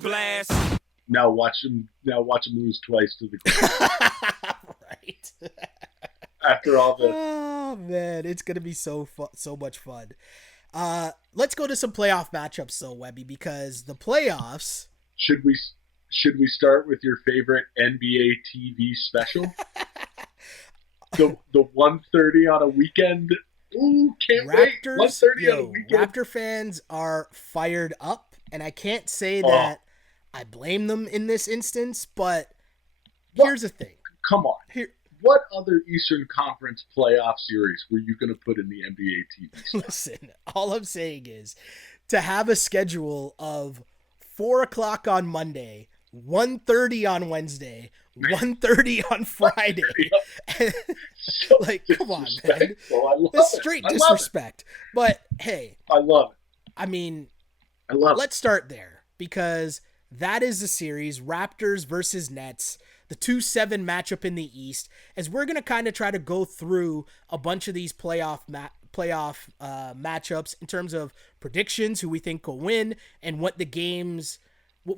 Blast. Now watch him lose twice to the Grizzlies. Right. After all the Oh man, it's gonna be so much fun. Let's go to some playoff matchups, though, Webby, because the playoffs. should we start with your favorite NBA TV special? The 1:30 on a weekend. Ooh, can't wait. 1:30 on a weekend. Raptor fans are fired up, and I can't say that I blame them in this instance, but here's the thing. Come on. What other Eastern Conference playoff series were you going to put in the NBA TV special? Listen, all I'm saying is to have a schedule of 4 o'clock on Monday, 1:30 on Wednesday, 1:30 on Friday. So like, come on, man. It's straight disrespect. But hey, I love it. I mean, let's start there, because that is the series, Raptors versus Nets, the 2-7 matchup in the East, as we're going to kind of try to go through a bunch of these playoff matchups in terms of predictions, who we think will win, and what we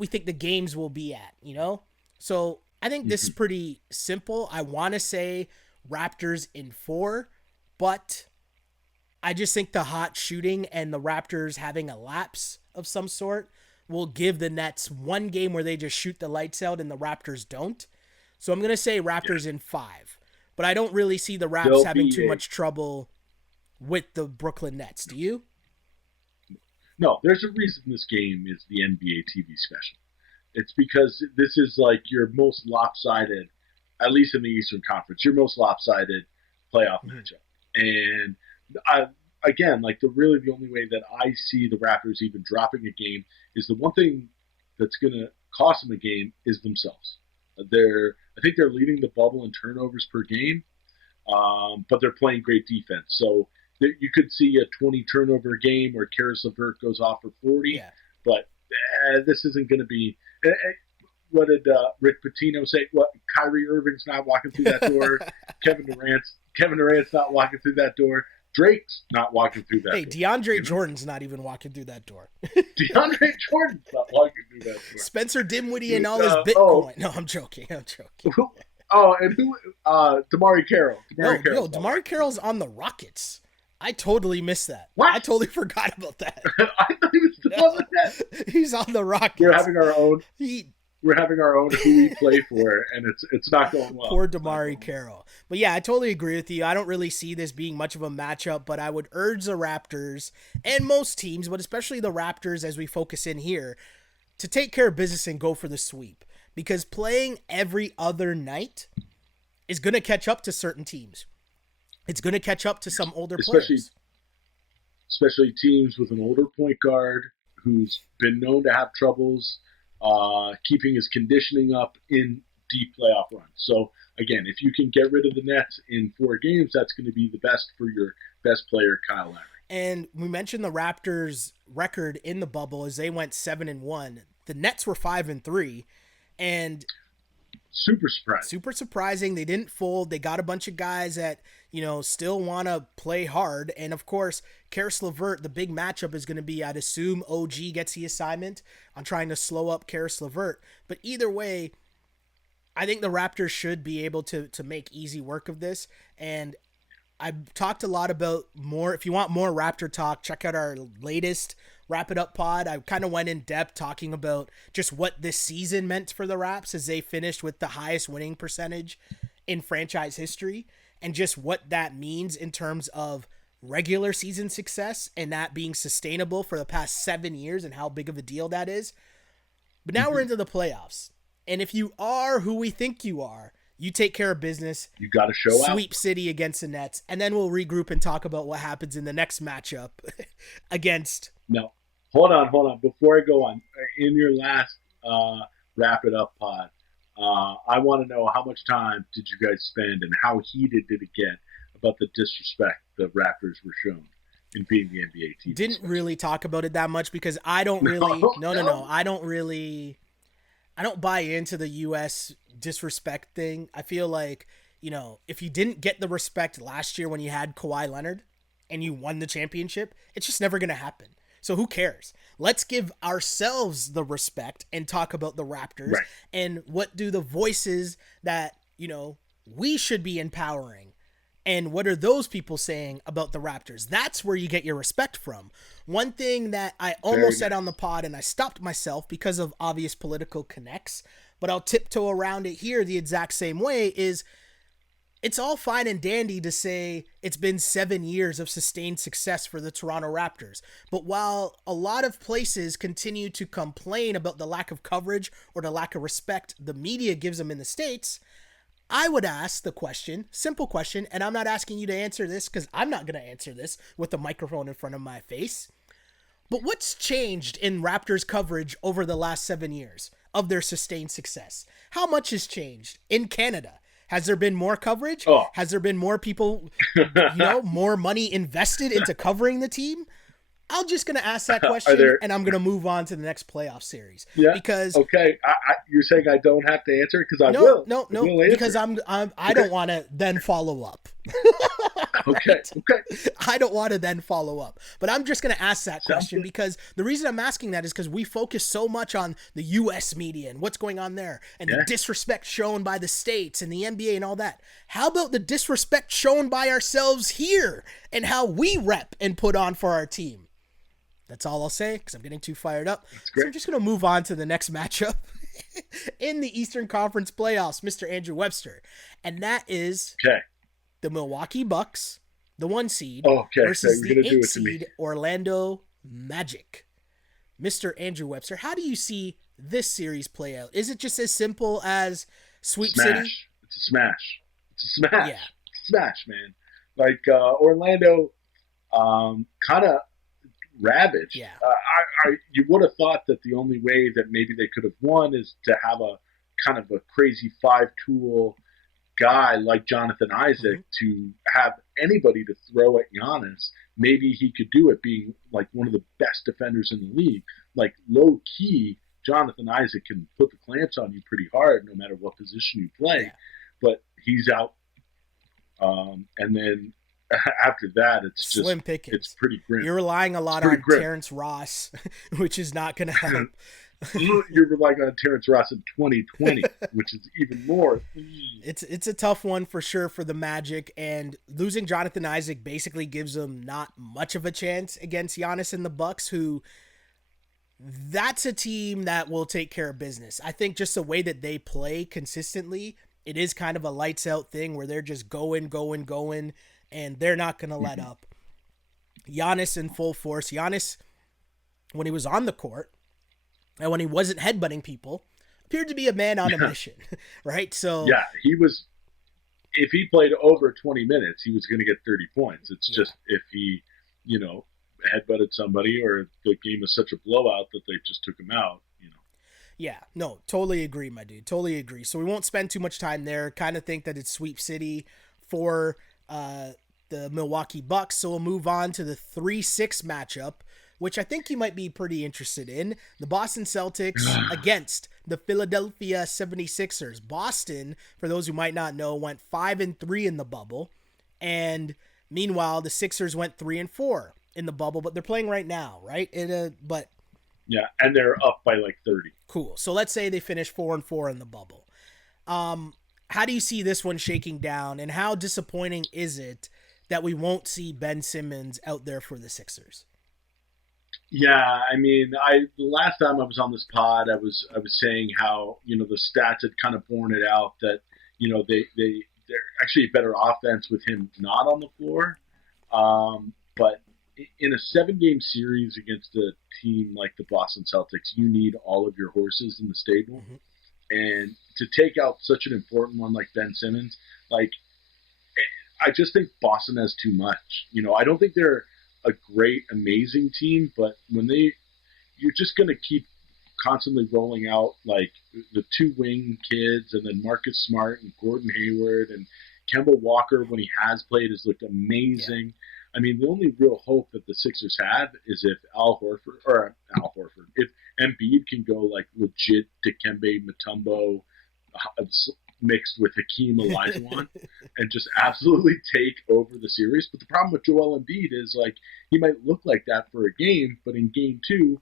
think the games will be at, you know? So I think this is pretty simple. I want to say Raptors in 4, but I just think the hot shooting and the Raptors having a lapse of some sort will give the Nets one game where they just shoot the lights out and the Raptors don't. So I'm going to say Raptors in 5, but I don't really see the Raps having too much trouble with the Brooklyn Nets. Do you? No, there's a reason this game is the NBA TV special. It's because this is like your most lopsided, at least in the Eastern Conference, your most lopsided playoff matchup. And again, like the only way that I see the Raptors even dropping a game is the one thing that's going to cost them a game is themselves. I think they're leading the bubble in turnovers per game, but they're playing great defense. So you could see a 20 turnover game where Karis LeVert goes off for 40, but this isn't going to be. What did Rick Pitino say? What, Kyrie Irving's not walking through that door. Kevin Durant's not walking through that door. Drake's not walking through that door. Hey, DeAndre Jordan's not even walking through that door. DeAndre Jordan's not walking through that door. Spencer Dinwiddie and all his Bitcoin. No, I'm joking. And who? Damari Carroll. Damari Carroll's on the Rockets. I totally missed that. What? I totally forgot about that. I thought he was still on the net. He's on the Rockets. We're having our own. We're having our own who we play for, and it's not going well. Poor Damari Carroll. But yeah, I totally agree with you. I don't really see this being much of a matchup, but I would urge the Raptors and most teams, but especially the Raptors as we focus in here, to take care of business and go for the sweep. Because playing every other night is going to catch up to certain teams. It's going to catch up to some older players. Especially teams with an older point guard who's been known to have troubles keeping his conditioning up in deep playoff runs. So, again, if you can get rid of the Nets in 4 games, that's going to be the best for your best player, Kyle Lowry. And we mentioned the Raptors' record in the bubble as they went 7-1. The Nets were 5-3, and super surprising. They didn't fold. They got a bunch of guys that, still want to play hard. And of course, Karis LeVert, the big matchup is going to be, I'd assume OG gets the assignment on trying to slow up Karis LeVert. But either way, I think the Raptors should be able to make easy work of this. And I've talked a lot about more. If you want more Raptor talk, check out our latest Wrap It Up pod. I kind of went in depth talking about just what this season meant for the Raps as they finished with the highest winning percentage in franchise history, and just what that means in terms of regular season success and that being sustainable for the past 7 years and how big of a deal that is. But now we're into the playoffs. And if you are who we think you are, you take care of business. You got to show out. Sweep City against the Nets. And then we'll regroup and talk about what happens in the next matchup against. No, hold on. Before I go on, in your last Wrap It Up pod, I want to know how much time did you guys spend and how heated did it get about the disrespect the Raptors were shown in being the NBA team? Didn't really talk about it that much because I don't really. No. I don't buy into the U.S. disrespect thing. I feel like, if you didn't get the respect last year when you had Kawhi Leonard and you won the championship, it's just never going to happen. So who cares? Let's give ourselves the respect and talk about the Raptors Right. and what do the voices that, we should be empowering. And what are those people saying about the Raptors? That's where you get your respect from. One thing that I almost said on the pod, and I stopped myself because of obvious political connects, but I'll tiptoe around it here the exact same way, is it's all fine and dandy to say it's been 7 years of sustained success for the Toronto Raptors. But while a lot of places continue to complain about the lack of coverage or the lack of respect the media gives them in the States, I would ask the question, simple question, and I'm not asking you to answer this because I'm not going to answer this with the microphone in front of my face. But what's changed in Raptors coverage over the last 7 years of their sustained success? How much has changed in Canada? Has there been more coverage? Oh. Has there been more people, more money invested into covering the team? I'm just going to ask that question, and I'm going to move on to the next playoff series. Yeah. Because okay, you're saying I don't have to answer it because I will. No, because I don't want to then follow up. Okay. I don't want to then follow up, but I'm just going to ask that question because the reason I'm asking that is because we focus so much on the U.S. media and what's going on there and the disrespect shown by the States and the NBA and all that. How about the disrespect shown by ourselves here and how we rep and put on for our team? That's all I'll say because I'm getting too fired up. So I'm just going to move on to the next matchup in the Eastern Conference playoffs, Mr. Andrew Webster. And that is the Milwaukee Bucks, the 1 seed, versus the 8 seed Orlando Magic. Mr. Andrew Webster, how do you see this series play out? Is it just as simple as Sweep City? It's a smash. It's a smash. Yeah. Smash, man. Like Orlando kind of ravaged. Yeah. You would have thought that the only way that maybe they could have won is to have a kind of a crazy 5-tool guy like Jonathan Isaac to have anybody to throw at Giannis. Maybe he could do it being like one of the best defenders in the league. Like low key, Jonathan Isaac can put the clamps on you pretty hard no matter what position you play. But he's out. And then after that, it's slim just pickings. It's pretty grim. You're relying a lot on Terrence Ross, which is not going to help. You're relying on Terrence Ross in 2020, which is even more. It's a tough one for sure for the Magic, and losing Jonathan Isaac basically gives them not much of a chance against Giannis and the Bucks, who that's a team that will take care of business. I think just the way that they play consistently, it is kind of a lights out thing where they're just going, and they're not going to let up. Giannis in full force. Giannis, when he was on the court and when he wasn't headbutting people, appeared to be a man on a mission, right? So yeah, he was. If he played over 20 minutes, he was going to get 30 points. It's just if he, headbutted somebody or the game was such a blowout that they just took him out. Yeah, no, totally agree, my dude. Totally agree. So we won't spend too much time there. Kind of think that it's Sweep City for the Milwaukee Bucks. So we'll move on to the 3-6 matchup, which I think you might be pretty interested in. The Boston Celtics against the Philadelphia 76ers. Boston, for those who might not know, went 5-3 in the bubble. And meanwhile, the Sixers went 3-4 in the bubble, but they're playing right now, right? Yeah, and they're up by like 30. Cool. So let's say they finish 4-4 in the bubble. How do you see this one shaking down, and how disappointing is it that we won't see Ben Simmons out there for the Sixers? Yeah, I mean, the last time I was on this pod, I was saying how the stats had kind of borne it out that they're actually a better offense with him not on the floor, but in a 7-game series against a team like the Boston Celtics, you need all of your horses in the stable. And to take out such an important one like Ben Simmons, I just think Boston has too much. I don't think they're a great, amazing team, but when you're just going to keep constantly rolling out like the 2 wing kids and then Marcus Smart and Gordon Hayward and Kemba Walker when he has played has looked amazing. Yeah. I mean, the only real hope that the Sixers have is if if Embiid can go like legit Dikembe Mutombo mixed with Hakeem Olajuwon and just absolutely take over the series. But the problem with Joel Embiid is like he might look like that for a game, but in game two,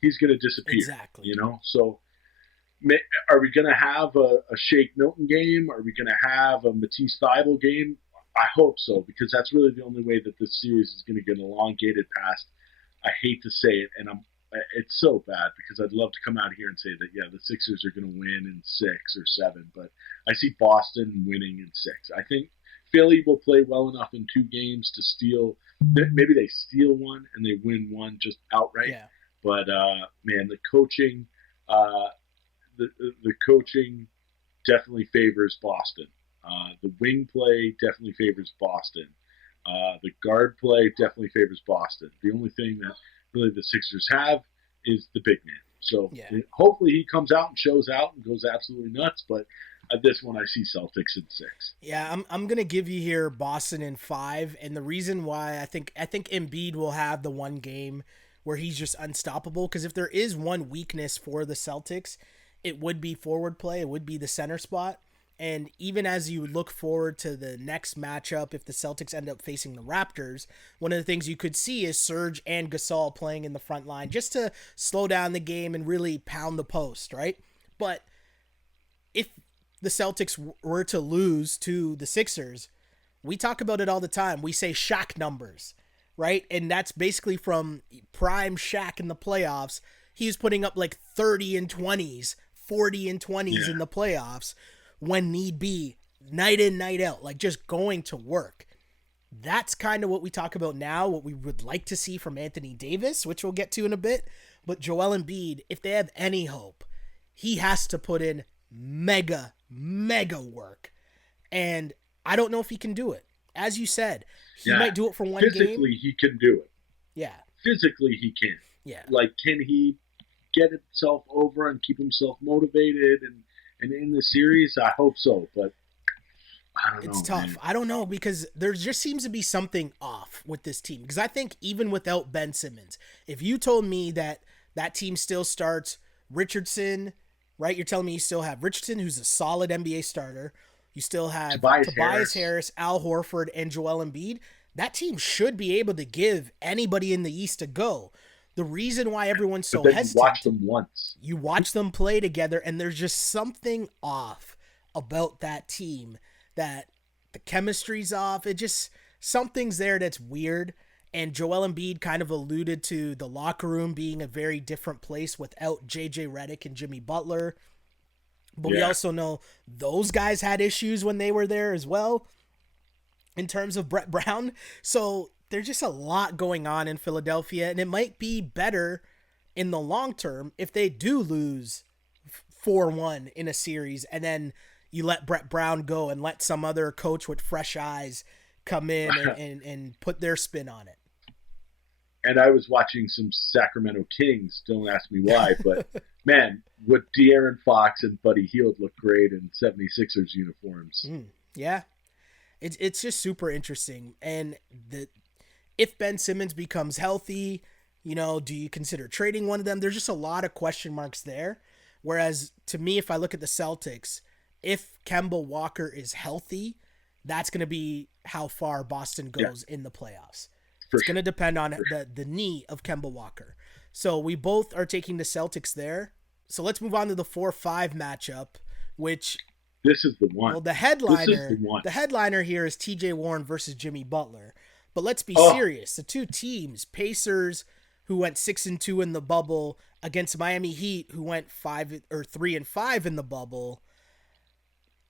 he's going to disappear. Exactly. You know, so are we going to have a Shake Milton game? Are we going to have a Matisse Thybulle game? I hope so, because that's really the only way that this series is going to get elongated past. I hate to say it, and it's so bad because I'd love to come out here and say that, yeah, the Sixers are going to win in 6 or 7, but I see Boston winning in 6. I think Philly will play well enough in 2 games to steal. Maybe they steal one and they win one just outright. Yeah. But man, the coaching, the coaching definitely favors Boston. The wing play definitely favors Boston. The guard play definitely favors Boston. The only thing that really the Sixers have is the big man. So hopefully he comes out and shows out and goes absolutely nuts. But at this one, I see Celtics in 6. Yeah, I'm gonna give you here Boston in 5, and the reason why I think Embiid will have the one game where he's just unstoppable, because if there is one weakness for the Celtics, it would be forward play. It would be the center spot. And even as you look forward to the next matchup, if the Celtics end up facing the Raptors, one of the things you could see is Serge and Gasol playing in the front line just to slow down the game and really pound the post, right? But if the Celtics were to lose to the Sixers, we talk about it all the time. We say Shaq numbers, right? And that's basically from prime Shaq in the playoffs. He's putting up like 30 and 20s, 40 and 20s in the playoffs when need be, night in, night out, like just going to work. That's kind of what we talk about now, what we would like to see from Anthony Davis, which we'll get to in a bit. But Joel Embiid, if they have any hope, he has to put in mega work. And I don't know if he can do it. As you said, he might do it for one game. Physically, he can do it. Yeah. Physically, he can. Yeah. Like, can he get himself over and keep himself motivated and in the series? I hope so, but I don't know. It's tough. Man. I don't know, because there just seems to be something off with this team. Because I think even without Ben Simmons, if you told me that team still starts Richardson, right? You're telling me you still have Richardson, who's a solid NBA starter. You still have Tobias Harris, Al Horford, and Joel Embiid. That team should be able to give anybody in the East a go. The reason why everyone's so hesitant, you watch them once. You watch them play together, and there's just something off about that team. That the chemistry's off. It just, something's there that's weird. And Joel Embiid kind of alluded to the locker room being a very different place without JJ Redick and Jimmy Butler. But we also know those guys had issues when they were there as well, in terms of Brett Brown. So there's just a lot going on in Philadelphia, and it might be better in the long term if they do lose 4-1 in a series, and then you let Brett Brown go and let some other coach with fresh eyes come in and put their spin on it. And I was watching some Sacramento Kings, don't ask me why, but man, would De'Aaron Fox and Buddy Hield look great in 76ers uniforms. Yeah. It's just super interesting. And if Ben Simmons becomes healthy, do you consider trading one of them? There's just a lot of question marks there. Whereas to me, if I look at the Celtics, if Kemba Walker is healthy, that's going to be how far Boston goes in the playoffs. It's going to depend on the knee of Kemba Walker. So we both are taking the Celtics there. So let's move on to the 4-5 matchup, which... This is the one. Well, the headliner here is TJ Warren versus Jimmy Butler. But let's be serious. The two teams, Pacers, who went 6-2 in the bubble, against Miami Heat, who went 3-5 in the bubble.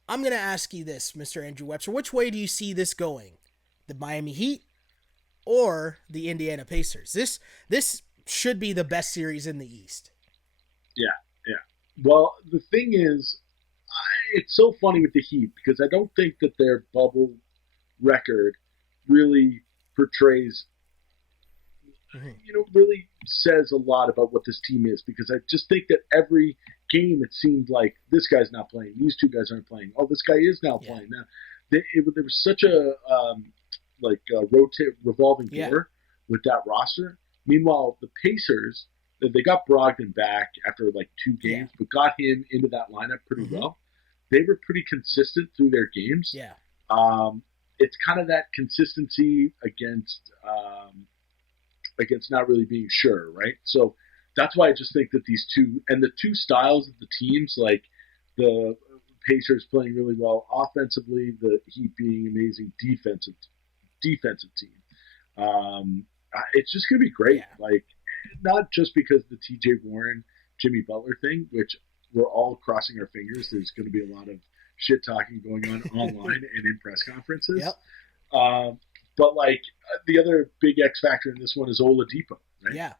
I'm going to ask you this, Mr. Andrew Webster. Which way do you see this going? The Miami Heat or the Indiana Pacers? This should be the best series in the East. Yeah. Well, the thing is, it's so funny with the Heat because I don't think that their bubble record really portrays, really says a lot about what this team is, because I just think that every game it seemed like this guy's not playing, these two guys aren't playing, oh, this guy is now playing. Now there was such a revolving door with that roster. Meanwhile, the Pacers, they got Brogdon back after like 2 games, but got him into that lineup pretty well. they were pretty consistent through their games. Yeah. It's kind of that consistency against not really being sure, right? So that's why I just think that these two, and the two styles of the teams, like the Pacers playing really well offensively, the Heat being amazing defensive team. It's just going to be great. Yeah. Like, not just because the TJ Warren, Jimmy Butler thing, which we're all crossing our fingers. There's going to be a lot of shit talking going on online and in press conferences. Yep. But like the other big X factor in this one is Oladipo, right? Yeah.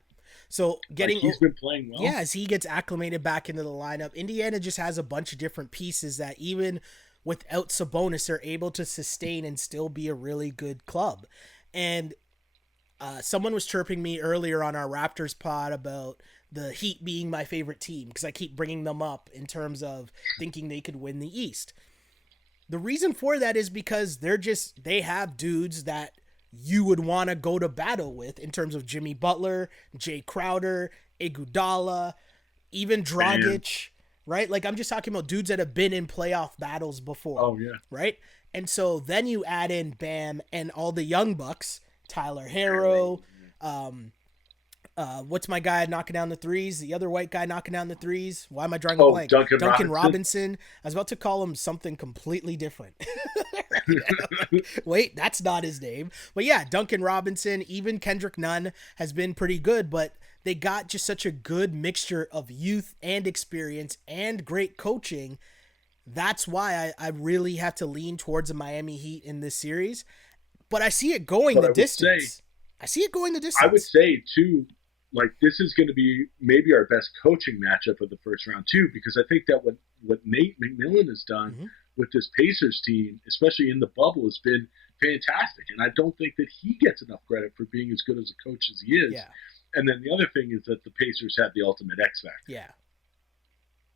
So he's been playing well. Yeah, as he gets acclimated back into the lineup, Indiana just has a bunch of different pieces that even without Sabonis are able to sustain and still be a really good club. And someone was chirping me earlier on our Raptors pod about the Heat being my favorite team because I keep bringing them up in terms of thinking they could win the East. The reason for that is because they have dudes that you would want to go to battle with in terms of Jimmy Butler, Jay Crowder, Iguodala, even Dragic, right? Like, I'm just talking about dudes that have been in playoff battles before. Oh, yeah. Right? And so then you add in Bam and all the young bucks, Tyler Herro, what's my guy knocking down the threes? The other white guy knocking down the threes? Why am I drawing a blank? Duncan Robinson. I was about to call him something completely different. Wait, that's not his name. But yeah, Duncan Robinson, even Kendrick Nunn has been pretty good, but they got just such a good mixture of youth and experience and great coaching. That's why I really have to lean towards the Miami Heat in this series. But I see it going the distance. I see it going the distance. I would say, too, like, this is going to be maybe our best coaching matchup of the first round, too, because I think that what Nate McMillan has done with this Pacers team, especially in the bubble, has been fantastic. And I don't think that he gets enough credit for being as good as a coach as he is. Yeah. And then the other thing is that the Pacers have the ultimate X factor. Yeah.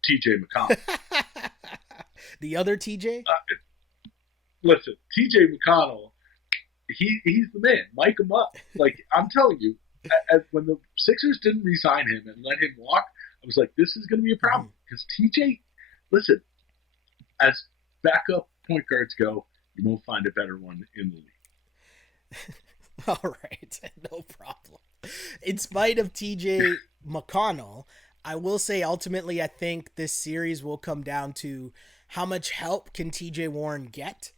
TJ McConnell. The other TJ? Listen, TJ McConnell, he's the man. Mic him up. Like, I'm telling you, when the Sixers didn't re-sign him and let him walk, I was like, this is going to be a problem. Because TJ, listen, as backup point guards go, you won't find a better one in the league. All right, no problem. In spite of TJ McConnell, I will say ultimately I think this series will come down to how much help can TJ Warren get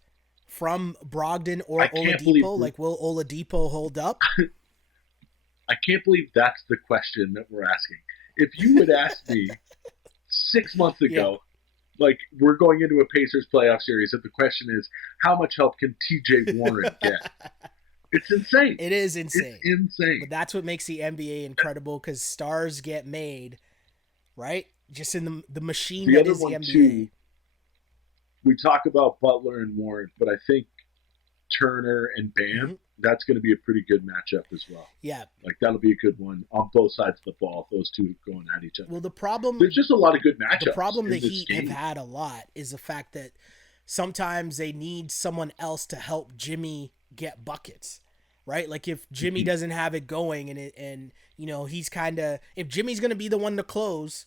from Brogdon or Oladipo. Like, will Oladipo hold up? I can't believe that's the question that we're asking. If you would ask me 6 months ago, like, we're going into a Pacers playoff series, and the question is, how much help can TJ Warren get? It's insane. It is insane. It's insane. But that's what makes the NBA incredible, because stars get made, right? Just in the machine that is the NBA. Too, we talk about Butler and Warren, but I think Turner and Bam, that's going to be a pretty good matchup as well. Yeah. Like, that'll be a good one on both sides of the ball, those two going at each other. Well, the problem... There's just a lot of good matchups. The problem the Heat have had a lot is the fact that sometimes they need someone else to help Jimmy get buckets, right? Like, if Jimmy doesn't have it going and you know, he's kind of... If Jimmy's going to be the one to close...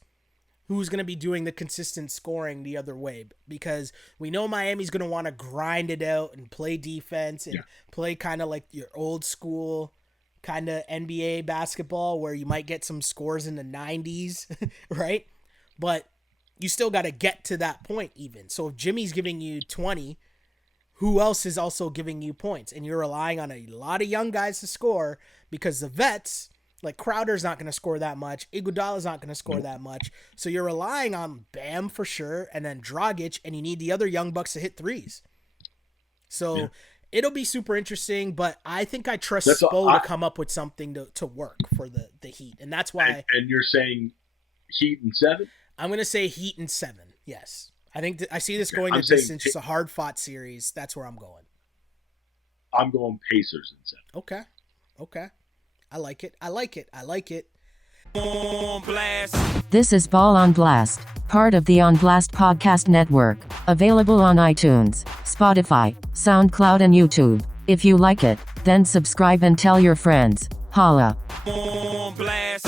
Who's going to be doing the consistent scoring the other way? Because we know Miami's going to want to grind it out and play defense and play kind of like your old school kind of NBA basketball where you might get some scores in the 90s, right? But you still got to get to that point even. So if Jimmy's giving you 20, who else is also giving you points? And you're relying on a lot of young guys to score because the vets... Like, Crowder's not going to score that much. Iguodala's not going to score that much. So you're relying on Bam for sure, and then Dragic, and you need the other young bucks to hit threes. So it'll be super interesting, but I think I trust Spo to come up with something to work for the Heat, and that's why. And you're saying Heat in 7? I'm going to say Heat in 7, yes. I think I see this going the distance. It's a hard-fought series. That's where I'm going. I'm going Pacers in 7. Okay. I like it. On blast. This is Ball on Blast, part of the On Blast Podcast Network, available on iTunes, Spotify, SoundCloud, and YouTube. If you like it, then subscribe and tell your friends. Holla. On blast.